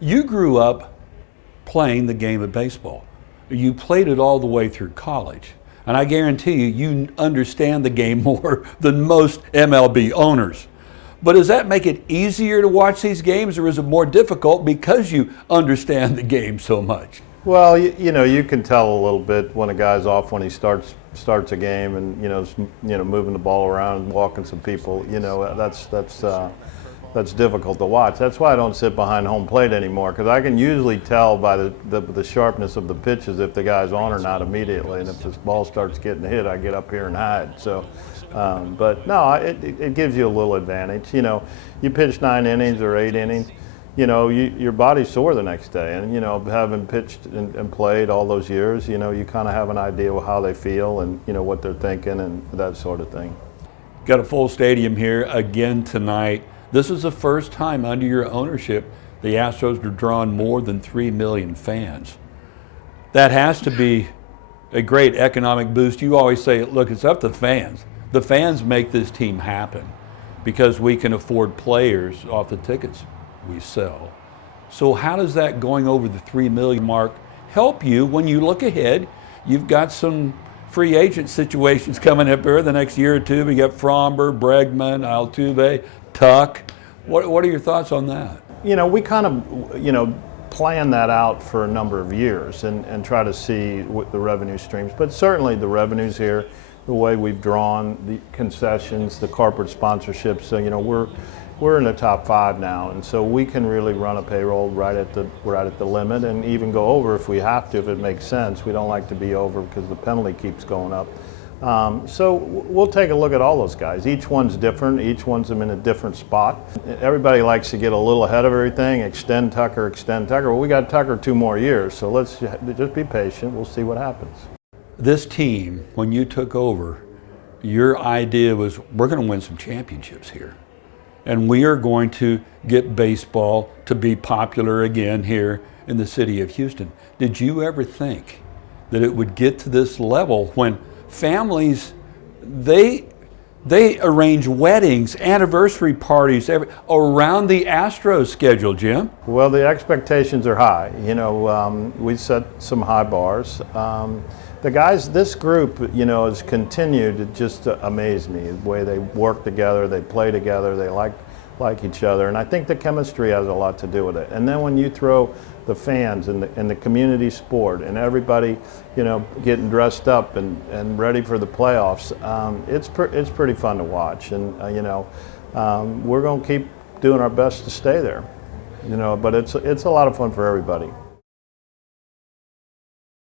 You grew up playing the game of baseball. You played it all the way through college. And I guarantee you, you understand the game more than most MLB owners. But does that make it easier to watch these games, or is it more difficult because you understand the game so much? Well, you can tell a little bit when a guy's off when he starts a game, and moving the ball around and walking some people. That's difficult to watch. That's why I don't sit behind home plate anymore, because I can usually tell by the sharpness of the pitches if the guy's on or not immediately. And if this ball starts getting hit, I get up here and hide. So, but no, it gives you a little advantage. You pitch 9 innings or 8 innings. Your body's sore the next day, and having pitched and played all those years, you kind of have an idea of how they feel and what they're thinking and that sort of thing. Got a full stadium here again tonight. This is the first time under your ownership the Astros are drawing more than 3 million fans. That has to be a great economic boost. You always say, look, it's up to the fans. The fans make this team happen because we can afford players off the tickets we sell. So how does that going over the 3 million mark help you when you look ahead? You've got some free agent situations coming up here the next year or two. We got Fromber, Bregman, Altuve, Tuck. What are your thoughts on that? We kind of, plan that out for a number of years and try to see what the revenue streams. But certainly the revenues here, the way we've drawn the concessions, the corporate sponsorships. So we're in the top 5 now, and so we can really run a payroll right at the limit, and even go over if we have to, if it makes sense. We don't like to be over because the penalty keeps going up. So we'll take a look at all those guys. Each one's different. Each one's them in a different spot. Everybody likes to get a little ahead of everything. Extend Tucker. Well, we got Tucker 2 more years, so let's just be patient. We'll see what happens. This team, when you took over, your idea was, we're going to win some championships here. And we are going to get baseball to be popular again here in the city of Houston. Did you ever think that it would get to this level when families, they arrange weddings, anniversary parties around the Astros schedule, Jim? Well, the expectations are high. We set some high bars. The guys, this group, has continued to just amaze me. The way they work together, they play together, they like each other, and I think the chemistry has a lot to do with it. And then when you throw the fans and the community sport and everybody, getting dressed up and ready for the playoffs, it's pretty fun to watch. And we're going to keep doing our best to stay there. But it's a lot of fun for everybody.